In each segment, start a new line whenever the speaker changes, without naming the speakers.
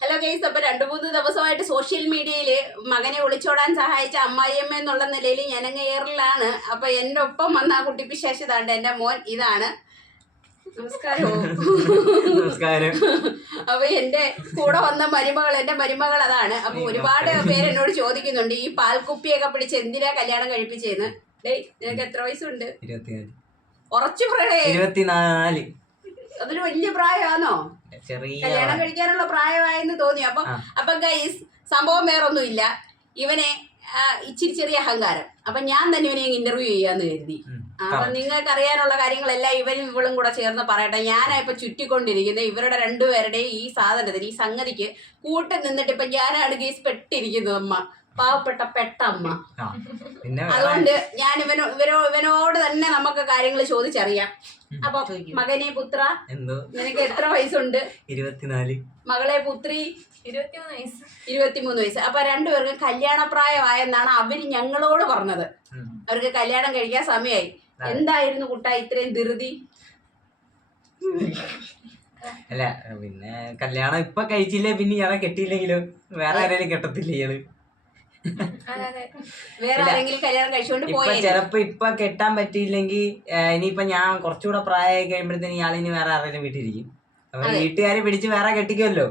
Hello guys അപ്പൊ രണ്ടു മൂന്ന് ദിവസമായിട്ട് സോഷ്യൽ മീഡിയയിൽ മകനെ ഒളിച്ചോടാൻ സഹായിച്ച അമ്മായിയമ്മ എന്നുള്ള നിലയിൽ ഞാനങ്ങ് എയറിലാണ് അപ്പൊ എന്റെ ഒപ്പം വന്ന ആ കുട്ടി വിശേഷതാണ്ട് എന്റെ മോൻ ഇതാണ്. നമസ്കാരം.
നമസ്കാരം.
അപ്പൊ എന്റെ കൂടെ വന്ന മരുമകൾ എന്റെ മരുമകൾ അതാണ്. അപ്പൊ ഒരുപാട് പേര് എന്നോട് ചോദിക്കുന്നുണ്ട് ഈ പാൽക്കുപ്പിയൊക്കെ പിടിച്ച് എന്തിനാ കല്യാണം കഴിപ്പിച്ചേന്ന്? ഡേയ് നിനക്ക് എത്ര വയസ്സുണ്ട്? ഉറച്ചു പറയണേ
ഇരുപത്തിനാല്.
അതൊരു വലിയ പ്രായമാണോ കല്യാണം കഴിക്കാനുള്ള പ്രായമായെന്ന് തോന്നി. അപ്പൊ. അപ്പൊ ഗൈസ് സംഭവം വേറൊന്നുമില്ല. ഇവനെ ആ, ഇച്ചിരി ചെറിയ അഹങ്കാരം. അപ്പൊ ഞാൻ തന്നെ ഇവനെ ഇന്റർവ്യൂ ചെയ്യാന്ന് കരുതി. അപ്പൊ നിങ്ങൾക്ക് അറിയാനുള്ള കാര്യങ്ങളെല്ലാം ഇവനും ഇവളും കൂടെ ചേർന്ന് പറയട്ടെ. ഞാനാ ഇപ്പൊ ചുറ്റിക്കൊണ്ടിരിക്കുന്നത്. ഇവരുടെ രണ്ടുപേരുടെയും ഈ സാധനത്തിന് ഈ സംഗതിക്ക് കൂട്ടം നിന്നിട്ട് ഇപ്പൊ ഞാനാണ് ഗീസ് പെട്ടിരിക്കുന്നത് അമ്മ. പാവപ്പെട്ട പെട്ടമ്മ. അതുകൊണ്ട് ഞാൻ ഇവനോ ഇവരോ ഇവനോട് തന്നെ നമുക്ക് കാര്യങ്ങൾ ചോദിച്ചറിയാം. അപ്പൊ മകനെ പുത്ര നിനക്ക് എത്ര വയസ്സുണ്ട്?
ഇരുപത്തിനാല്.
മകളെ പുത്രി?
ഇരുപത്തിമൂന്ന് വയസ്സ്.
ഇരുപത്തിമൂന്ന് വയസ്സ്. അപ്പൊ രണ്ടുപേർക്കും കല്യാണപ്രായമായെന്നാണ് അവർ ഞങ്ങളോട് പറഞ്ഞത്. അവർക്ക് കല്യാണം കഴിക്കാൻ സമയമായി. എന്തായിരുന്നു കുട്ട ഇത്രയും ധൃതി?
അല്ല പിന്നെ കല്യാണം ഇപ്പൊ കഴിച്ചില്ലേ പിന്നെ ഇയാളെ കെട്ടിയില്ലെങ്കിലും വേറെ ആരെങ്കിലും കെട്ടത്തില്ല
ഇയാൾ?
ചെലപ്പോ ഇപ്പൊ കെട്ടാൻ പറ്റിയില്ലെങ്കിൽ ഇനിയിപ്പൊ ഞാൻ കുറച്ചുകൂടെ പ്രായമായി കഴിയുമ്പോഴത്തേന് ഇയാൾ ഇനി വേറെ ആരെങ്കിലും വീട്ടിലിരിക്കും. അപ്പൊ വീട്ടുകാരെ പിടിച്ച് വേറെ കെട്ടിക്കുമല്ലോ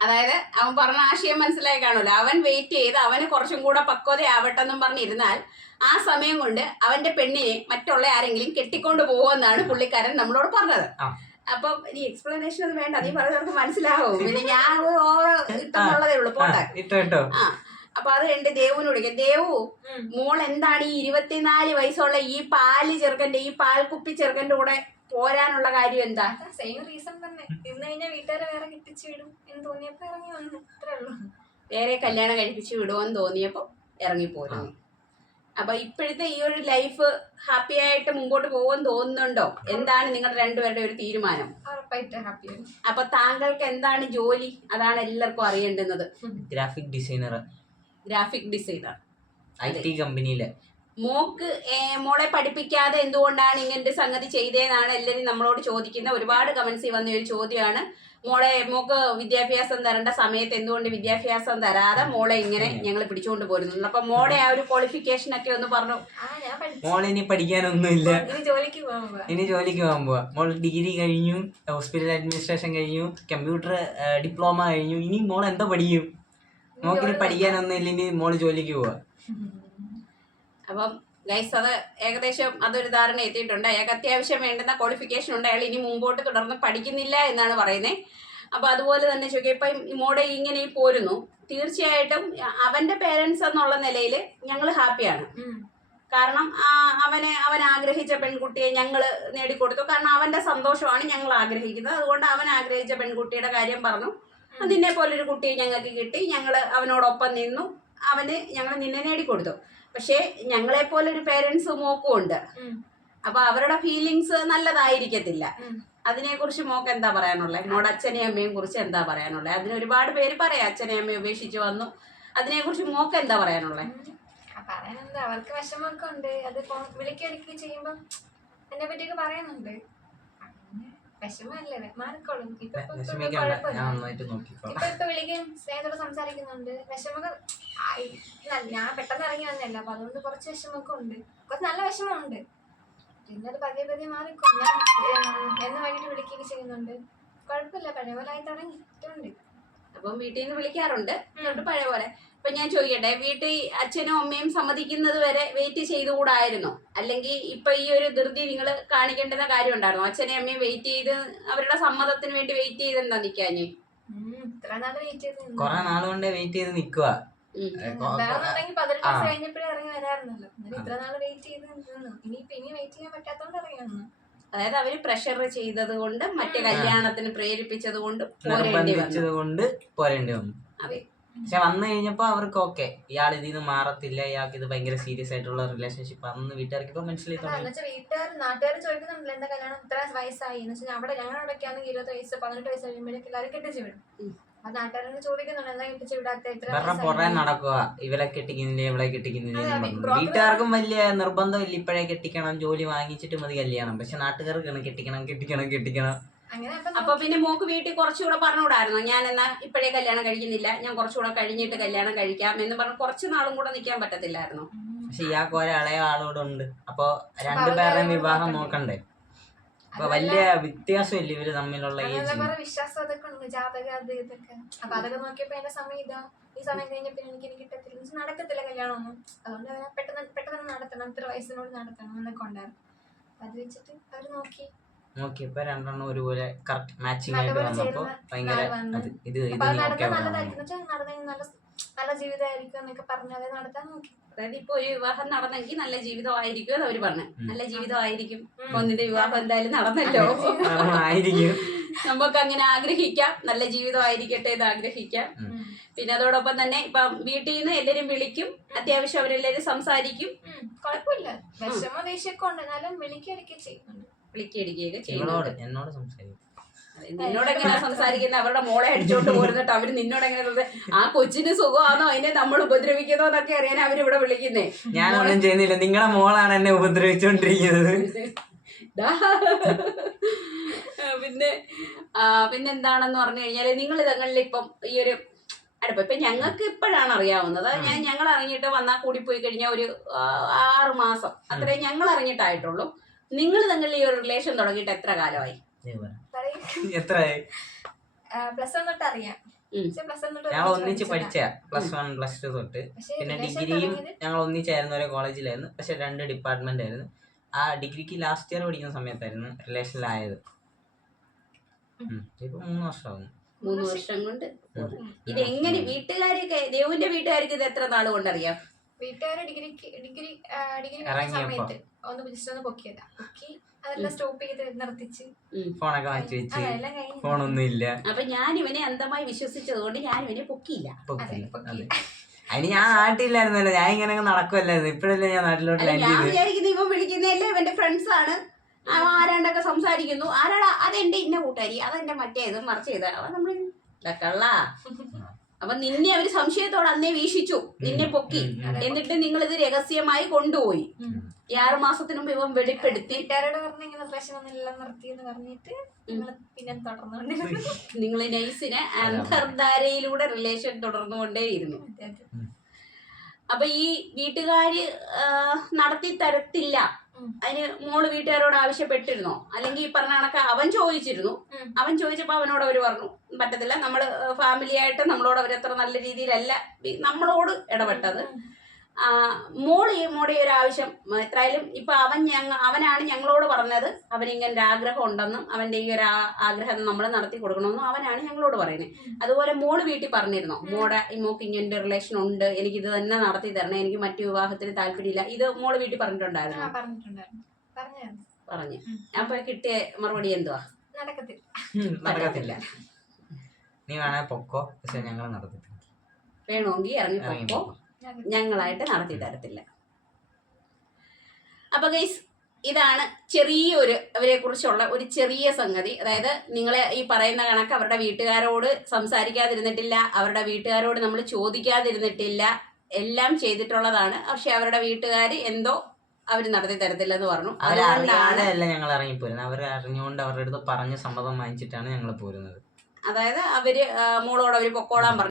അതായത് അവൻ പറഞ്ഞ ആശയം മനസ്സിലായി കാണുമല്ലോ. അവൻ വെയിറ്റ് ചെയ്ത് അവന് കുറച്ചും കൂടെ പക്വതയാവട്ടെ എന്നും പറഞ്ഞിരുന്നാൽ ആ സമയം കൊണ്ട് അവന്റെ പെണ്ണിനെ മറ്റുള്ള ആരെങ്കിലും കെട്ടിക്കൊണ്ട് പോകുമെന്നാണ് പുള്ളിക്കാരൻ നമ്മളോട് പറഞ്ഞത്. അപ്പൊ ഇനി എക്സ്പ്ലനേഷൻ ഒന്നും വേണ്ട. നീ പറഞ്ഞവർക്ക് മനസ്സിലാവും. പിന്നെ ഞാൻ ഓവർ ഇട്ടെന്നുള്ളതേ ഉള്ളൂ. പോട്ടെ. ആ. അപ്പൊ അത് കണ്ട് ദേവുവിന് വിളിക്കാം. ദേവു മോൾ എന്താണ് ഈ ഇരുപത്തിനാല് വയസ്സുള്ള ഈ പാൽ ചെറുക്കന്റെ ഈ പാൽക്കുപ്പി ചെറുക്കന്റെ കൂടെ പോരാനുള്ള കാര്യം എന്താ?
സെയിം റീസൺ തന്നെ. ഇന്ന് കഴിഞ്ഞാൽ വീട്ടുകാരെ വേറെ കെട്ടിച്ചു വിടും എന്ന് തോന്നിയപ്പോ ഇറങ്ങി വന്നു. അത്രേ ഉള്ളൂ.
വേറെ കല്യാണം കഴിപ്പിച്ചു വിടുമെന്ന് തോന്നിയപ്പോ ഇറങ്ങിപ്പോരുന്നു. അപ്പൊ ഇപ്പോഴത്തെ ഈ ഒരു ലൈഫ് ഹാപ്പി ആയിട്ട് മുമ്പോട്ട് പോകുമെന്ന് തോന്നുന്നുണ്ടോ? എന്താണ് നിങ്ങളുടെ രണ്ടുപേരുടെ ഒരു തീരുമാനം? അപ്പൊ താങ്കൾക്ക് എന്താണ് ജോലി? അതാണ് എല്ലാവർക്കും അറിയേണ്ടുന്നത്.
Graphic designer
graphic designer
I T കമ്പനിയിലെ.
മോക്ക് മോളെ പഠിപ്പിക്കാതെ എന്തുകൊണ്ടാണ് ഇങ്ങനത്തെ സംഗതി ചെയ്തതെന്നാണ് എല്ലാവരും നമ്മളോട് ചോദിക്കുന്ന ഒരുപാട് കമൻസ് വന്ന ഒരു ചോദ്യമാണ്. മോളെ മോക്ക് വിദ്യാഭ്യാസം തരേണ്ട സമയത്ത് എന്തുകൊണ്ട് വിദ്യാഭ്യാസം തരാതെ മോളെ ഇങ്ങനെ ഞങ്ങൾ പിടിച്ചുകൊണ്ട് പോരുന്നു. അപ്പൊ മോളെ ആ ഒരു ക്വാളിഫിക്കേഷൻ ഒക്കെ ഒന്ന് പറഞ്ഞു.
മോളെ പഠിക്കാനൊന്നുമില്ല.
ഇനി ജോലിക്ക് ഇല്ല
ഇനി ജോലിക്ക് പോകാൻ പോവാ. മോൾ ഡിഗ്രി കഴിഞ്ഞു ഹോസ്പിറ്റൽ അഡ്മിനിസ്ട്രേഷൻ കഴിഞ്ഞു കമ്പ്യൂട്ടർ ഡിപ്ലോമ കഴിഞ്ഞു. ഇനി മോൾ എന്താ പഠിക്കും? മോക്കിനി പഠിക്കാനൊന്നും ഇല്ലെങ്കിൽ ഇനി മോൾ ജോലിക്ക് പോവാ.
അപ്പം ഗൈസ് അത് ഏകദേശം അതൊരു ധാരണ എത്തിയിട്ടുണ്ട്. അയാൾക്ക് അത്യാവശ്യം വേണ്ടുന്ന ക്വാളിഫിക്കേഷൻ ഉണ്ട്. അയാൾ ഇനി മുമ്പോട്ട് തുടർന്ന് പഠിക്കുന്നില്ല എന്നാണ് പറയുന്നത് അപ്പോൾ അതുപോലെ തന്നെ ചോദിക്കുക ഇപ്പം മോടെ ഇങ്ങനെ പോരുന്നു. തീർച്ചയായിട്ടും അവന്റെ പേരൻസ് എന്നുള്ള നിലയിൽ ഞങ്ങൾ ഹാപ്പിയാണ് കാരണം അവനെ അവൻ ആഗ്രഹിച്ച പെൺകുട്ടിയെ ഞങ്ങൾ നേടിക്കൊടുത്തു. കാരണം അവന്റെ സന്തോഷമാണ് ഞങ്ങൾ ആഗ്രഹിക്കുന്നത്. അതുകൊണ്ട് അവൻ ആഗ്രഹിച്ച പെൺകുട്ടിയുടെ കാര്യം പറഞ്ഞു. നിന്നെ പോലൊരു കുട്ടിയെ ഞങ്ങൾക്ക് കിട്ടി. ഞങ്ങൾ അവനോടൊപ്പം നിന്നു. അവന് ഞങ്ങൾ നിന്നെ നേടിക്കൊടുത്തു. പക്ഷേ ഞങ്ങളെ പോലെ ഒരു പേരൻസ് മോക്കും ഉണ്ട്. അപ്പൊ അവരുടെ ഫീലിങ്സ് നല്ലതായിരിക്കത്തില്ല.
അതിനെ
കുറിച്ച് മോക്ക് എന്താ പറയാനുള്ളത് എന്നോട് അച്ഛനെയും അമ്മയും കുറിച്ച് എന്താ പറയാനുള്ളത് അതിന് ഒരുപാട് പേര് പറയാം. അച്ഛനെയും അമ്മയും ഉപേക്ഷിച്ച് വന്നു. അതിനെ കുറിച്ച് മോക്ക് എന്താ പറയാനുള്ളത്
പറയാനെന്താ? അവർക്ക് വിഷമമൊക്കെ ഉണ്ട്. അത് വിളിക്കടിക്കുക ചെയ്യുമ്പം എന്നെ പറ്റിയൊക്കെ പറയുന്നുണ്ട് വിഷമല്ലേ മാറിക്കോളും. ഇപ്പൊ ഇപ്പൊ- വിളിക്കും സ്നേഹത്തോട് സംസാരിക്കുന്നുണ്ട്. വിഷമൊക്കെ ഞാൻ പെട്ടെന്ന് ഇറങ്ങി വന്നല്ല അപ്പൊ അതുകൊണ്ട് കുറച്ച് വിഷമൊക്കെ ഉണ്ട്. കുറച്ച് നല്ല വിഷമമുണ്ട്. പിന്നെ അത് പതിയെ പതിയെ മാറിക്കോളും ഞാൻ എന്നെ വൈകിട്ട് വിളിക്കുകയൊക്കെ ചെയ്യുന്നുണ്ട്. കുഴപ്പമില്ല പഴയ പോലെ ആയി തുടങ്ങി ഇട്ടുണ്ട്
അപ്പം വീട്ടിൽ നിന്ന് വിളിക്കാറുണ്ട്. എന്നിട്ട് പഴയ പോലെ. അപ്പൊ ഞാൻ ചോദിക്കട്ടെ വീട്ടിൽ അച്ഛനും അമ്മയും സമ്മതിക്കുന്നത് വരെ വെയിറ്റ് ചെയ്തുകൂടായിരുന്നു? അല്ലെങ്കിൽ ഇപ്പൊ ഈ ഒരു ധൃതി നിങ്ങൾ കാണിക്കേണ്ടുന്ന കാര്യം ഉണ്ടായിരുന്നു അച്ഛനെയും അമ്മയും വെയിറ്റ് ചെയ്ത് അവരുടെ സമ്മതത്തിന് വേണ്ടി വെയിറ്റ് ചെയ്ത് എന്താ നിക്കാഞ്ഞ്
നിന്നു.
കൊറേ നാൾ കൊണ്ട് വെയിറ്റ് ചെയ്ത് നിക്കുക.
കഴിഞ്ഞപ്പോഴേ ഇറങ്ങി വരാറുണ്ടല്ലോ. ഇത്ര വെയിറ്റ് ചെയ്ത് ഇനി ഇനി വെയിറ്റ് ചെയ്യാൻ പറ്റാത്തോണ്ട് ഇറങ്ങി വന്നു?
അതായത് അവർ പ്രഷർ ചെയ്തത് കൊണ്ട് മറ്റേ കല്യാണത്തിന് പ്രേരിപ്പിച്ചത് കൊണ്ട് പോരേണ്ടി വന്നു.
കൊണ്ട് പോരേണ്ടി വന്നു.
അതെ.
പക്ഷെ വന്നു കഴിഞ്ഞപ്പോ അവർക്ക് ഓക്കെ ഇയാൾ ഇതിൽ നിന്ന് മാറത്തില്ല ഇയാൾക്ക് ഇത് ഭയങ്കര സീരിയസ് ആയിട്ടുള്ള റിലേഷൻഷിപ്പ് അന്ന് വീട്ടുകാർക്ക് ഇപ്പൊ മനസ്സിലായി
വീട്ടുകാർ നാട്ടുകാർ ചോദിക്കുന്നുണ്ടല്ലോ എന്താ കല്യാണം ഇത്ര വയസ്സായി? എന്ന് വെച്ചാൽ അവിടെ ഞങ്ങളുടെ അവിടെയൊക്കെയാണെങ്കിൽ ഇരുപത് വയസ്സ് പതിനെട്ട് വയസ്സ് കഴിയുമ്പോഴേക്കും എല്ലാവരും കെട്ടിച്ചു വിടും. നാട്ടുകാരോട് ചോദിക്കുന്നുണ്ട് എന്താ കെട്ടിച്ചു വിടാത്ത ഇത്ര
ഇവരുടെ നടക്കുക ഇവരെ കെട്ടിക്കുന്നില്ലേ ഇവളെ കെട്ടിക്കുന്നില്ലേ വീട്ടുകാർക്കും വലിയ നിർബന്ധമില്ല. ഇപ്പോഴേ കെട്ടിക്കണം ജോലി വാങ്ങിച്ചിട്ട് മതി കല്യാണം. പക്ഷെ നാട്ടുകാർക്കാണ് കെട്ടിക്കണം കെട്ടിക്കണം കെട്ടിക്കണം.
അങ്ങനെ അപ്പൊ
പിന്നെ മോക്ക് വീട്ടിൽ കുറച്ചുകൂടെ പറഞ്ഞുകൂടായിരുന്നു? ഞാൻ എന്നാ ഇപ്പോഴേ കല്യാണം കഴിക്കുന്നില്ല. ഞാൻ കുറച്ചുകൂടെ കഴിഞ്ഞിട്ട് കല്യാണം കഴിക്കാം എന്ന് പറഞ്ഞ് കുറച്ച് നാളും കൂടെ നിൽക്കാൻ പറ്റത്തില്ലായിരുന്നു?
പക്ഷെ ഇയാൾക്ക് ഒരാളെ ആളോട് ഉണ്ട്. അപ്പൊ രണ്ടുപേരുടെയും വിവാഹം നോക്കണ്ടേ? അപ്പൊ വലിയ വ്യത്യാസം ഇല്ല ഇവർ തമ്മിലുള്ള ഏജ്.
വിശ്വാസം ഉണ്ട് ജാതക അത് ഇതൊക്കെ അപ്പൊ അതൊക്കെ നോക്കിയപ്പോ എന്റെ സമയം ഇതാ. ഈ സമയം കഴിഞ്ഞപ്പോ എനിക്ക് എനിക്ക് കിട്ടത്തില്ല. നടക്കത്തില്ല കല്യാണം ഒന്നും അതുകൊണ്ട് പെട്ടെന്ന് പെട്ടെന്ന് നടത്തണം. ഇത്ര വയസ്സിനോട് നടത്തണം എന്നൊക്കെ ഉണ്ടായിരുന്നു. അത് വെച്ചിട്ട് അവർ നോക്കി.
നോക്കിയപ്പോ രണ്ടെണ്ണം ഒരുപോലെ കറക്റ്റ് മാച്ചിങ് ആയിട്ട് വന്നപ്പോ ഭയങ്കര. അത് ഇത് ഇത്
നല്ല നല്ല ജീവിതമായിരിക്കും എന്നൊക്കെ പറഞ്ഞ് അത് നടത്താൻ നോക്കി.
അതായത് ഇപ്പൊ ഒരു വിവാഹം നടന്നെങ്കിൽ നല്ല ജീവിതമായിരിക്കും എന്ന് അവർ പറഞ്ഞു നല്ല ജീവിതമായിരിക്കും. ഒന്നിന്റെ വിവാഹം എന്തായാലും നടന്നല്ലോ.
ആയിരിക്കും
നമുക്ക് അങ്ങനെ ആഗ്രഹിക്കാം. നല്ല ജീവിതമായിരിക്കട്ടെ എന്ന് ആഗ്രഹിക്കാം. പിന്നെ അതോടൊപ്പം തന്നെ ഇപ്പൊ വീട്ടിൽ നിന്ന് എല്ലാരും വിളിക്കും അത്യാവശ്യം അവരെല്ലാരും സംസാരിക്കും.
കുഴപ്പമില്ല. വിഷമ ദേഷ്യമൊക്കെ ഉണ്ട്. എന്നാലും വിളിക്കടിക്കെ ചെയ്യുന്നുണ്ട്.
വിളിക്കടിക്കുകയൊക്കെ
നിങ്ങളോട്
ചെയ്യുന്നത്
എന്നോട് സംസാരിക്കും.
നിന്നോട് എങ്ങനെയാ സംസാരിക്കുന്നത് അവരുടെ മോളെ അടിച്ചോണ്ട് പോരുന്നിട്ട് അവർ നിന്നോട് എങ്ങനെ ആ കൊച്ചിന് സുഖമാണോ? അതിനെ നമ്മൾ ഉപദ്രവിക്കുന്നോ എന്നൊക്കെ അറിയാൻ അവരിവിടെ വിളിക്കുന്നേ.
ഞാൻ ഒന്നും ചെയ്യുന്നില്ല. നിങ്ങളെ മോളാണ് എന്നെ
ഉപദ്രവിച്ചോണ്ടിരിക്കുന്നത്. പിന്നെ പിന്നെന്താണെന്ന് പറഞ്ഞു കഴിഞ്ഞാൽ നിങ്ങൾ ഇതങ്ങളിൽ ഇപ്പം ഈ ഒരു അടുപ്പം. ഇപ്പൊ ഞങ്ങൾക്ക് ഇപ്പോഴാണ് അറിയാവുന്നത്. ഞാൻ ഞങ്ങൾ അറിഞ്ഞിട്ട് വന്നാൽ കൂടി പോയി കഴിഞ്ഞാൽ ഒരു ആറ് മാസം. അത്രേ ഞങ്ങൾ അറിഞ്ഞിട്ടായിട്ടുള്ളൂ നിങ്ങൾ തങ്ങളിൽ ഈ ഒരു റിലേഷൻ തുടങ്ങിയിട്ട് എത്ര കാലമായി?
പ്ലസ് വൺ തൊട്ട് അറിയാം.
ഞങ്ങൾ ഒന്നിച്ച് പഠിച്ച പ്ലസ് വൺ പ്ലസ് ടു തൊട്ട്. പിന്നെ ഡിഗ്രിയും ഞങ്ങൾ ഒന്നിച്ചായിരുന്നു ഒരേ കോളേജിലായിരുന്നു. പക്ഷെ രണ്ട് ഡിപ്പാർട്ട്മെന്റ് ആയിരുന്നു. ആ ഡിഗ്രിക്ക് ലാസ്റ്റ് ഇയർ പഠിക്കുന്ന സമയത്തായിരുന്നു റിലേഷനിലായത്. ഇപ്പൊ മൂന്ന് വർഷമാകുന്നു.
മൂന്ന് വർഷം കൊണ്ട് ഇത് എങ്ങനെ വീട്ടുകാരൊക്കെ ദേവുവിന്റെ വീട്ടുകാർക്ക് ഇത് എത്ര നാൾ കൊണ്ടറിയാം
വീട്ടുകാര് ഡിഗ്രിക്ക് ഡിഗ്രി ആ, ഡിഗ്രി സമയത്ത് ഒന്ന് ജസ്റ്റ് ഒന്ന് പൊക്കിയതാ. പൊക്കി അതെല്ലാം സ്റ്റോപ്പ് ചെയ്ത് നിർത്തിച്ച്.
ഫോണൊക്കെ മാറ്റി വെച്ച്. ഫോണൊന്നും ഇല്ല
അപ്പൊ ഞാൻ ഇവനെ അന്ധമായി വിശ്വസിച്ചത് കൊണ്ട് ഞാൻ ഇവനെ പൊക്കിയില്ല.
അതിന് ഞാൻ നാട്ടിലായിരുന്നല്ലോ ഞാൻ ഇങ്ങനെ നടക്കുമല്ലായിരുന്നു ഇപ്പഴല്ലേ ഞാൻ നാട്ടിലോട്ട്
ഞാൻ വിചാരിക്കുന്നത് ഇവൻ വിളിക്കുന്നതല്ലേ ഇവന്റെ ഫ്രണ്ട്സ് ആണ്. ആരാണ്ടൊക്കെ സംസാരിക്കുന്നു. ആരാടാ? അതെന്റെ ഇന്ന കൂട്ടുകാരി. അതെന്റെ മറ്റേത്. മറിച്ചേത് അവ നമ്മൾ കള്ള. അപ്പൊ നിന്നെ അവർ സംശയത്തോടെ അന്നേ വീക്ഷിച്ചു. നിന്നെ പൊക്കി. എന്നിട്ട് നിങ്ങൾ ഇത് രഹസ്യമായി കൊണ്ടുപോയി. ഈ ആറു മാസത്തിന് മുമ്പ് ഇവൻ വെളിപ്പെടുത്തി. നിങ്ങൾ നൈസിനെ അന്തർധാരയിലൂടെ റിലേഷൻ തുടർന്നുകൊണ്ടേയിരുന്നു. അപ്പൊ ഈ വീട്ടുകാര് നടത്തി തരത്തില്ല. അതിന് മോൾ വീട്ടുകാരോട് ആവശ്യപ്പെട്ടിരുന്നോ? അല്ലെങ്കിൽ ഈ പറഞ്ഞ കണക്ക് അവൻ ചോദിച്ചിരുന്നു. അവൻ ചോദിച്ചപ്പോ അവനോട് അവർ പറഞ്ഞു പറ്റത്തില്ല നമ്മൾ ഫാമിലി ആയിട്ട് നമ്മളോട് അവരത്ര നല്ല രീതിയിലല്ല നമ്മളോട് ഇടപെട്ടത്. ആ, മോൾ ഈ മോടെ ഒരു ആവശ്യം എത്രയാലും എത്രയായാലും ഇപ്പൊ അവൻ ഞങ്ങ അവനാണ് ഞങ്ങളോട് പറഞ്ഞത്. അവൻ ഇങ്ങനെ ഒരു ആഗ്രഹം ഉണ്ടെന്നും അവന്റെ ഈ ഒരു ആഗ്രഹം നമ്മൾ നടത്തി കൊടുക്കണമെന്നും അവനാണ് ഞങ്ങളോട് പറയുന്നത് അതുപോലെ മോൾ വീട്ടിൽ പറഞ്ഞിരുന്നു മോടെ മോക്ക് ഇങ്ങനെ റിലേഷൻ ഉണ്ട് എനിക്ക് ഇത് തന്നെ നടത്തി തരണം എനിക്ക് മറ്റു വിവാഹത്തിന് താല്പര്യമില്ല. ഇത് മോൾ വീട്ടിൽ പറഞ്ഞിട്ടുണ്ടായിരുന്നു? പറഞ്ഞു. അപ്പൊ കിട്ടിയ മറുപടി എന്തുവാ?
നടക്കത്തില്ല.
നീ വേണേ പൊക്കോ പക്ഷെ ഞങ്ങൾ നടത്തി
വേണമെങ്കിൽ ഇറങ്ങി പൊക്കോ. ഞങ്ങളായിട്ട് നടത്തി തരത്തില്ല. അപ്പൊ ഗൈസ് ഇതാണ് ചെറിയൊരു അവരെ കുറിച്ചുള്ള ഒരു ചെറിയ സംഗതി. അതായത് നിങ്ങളെ ഈ പറയുന്ന കണക്ക് അവരുടെ വീട്ടുകാരോട് സംസാരിക്കാതിരുന്നിട്ടില്ല അവരുടെ വീട്ടുകാരോട് നമ്മൾ ചോദിക്കാതിരുന്നിട്ടില്ല എല്ലാം ചെയ്തിട്ടുള്ളതാണ്. പക്ഷെ അവരുടെ വീട്ടുകാർ എന്തോ അവർ നടത്തി തരത്തില്ലെന്ന് പറഞ്ഞു. അതുകൊണ്ടാണ്
ഞങ്ങൾ ഇറങ്ങിപ്പോരുന്നത്. അവർ അറിഞ്ഞുകൊണ്ട് അവരുടെ അടുത്ത് പറഞ്ഞ് സമ്മതം വാങ്ങിച്ചിട്ടാണ് ഞങ്ങൾ പോരുന്നത്.
അതായത് അവർ മോളോട് അവർ പൊക്കോളാൻ പറഞ്ഞു.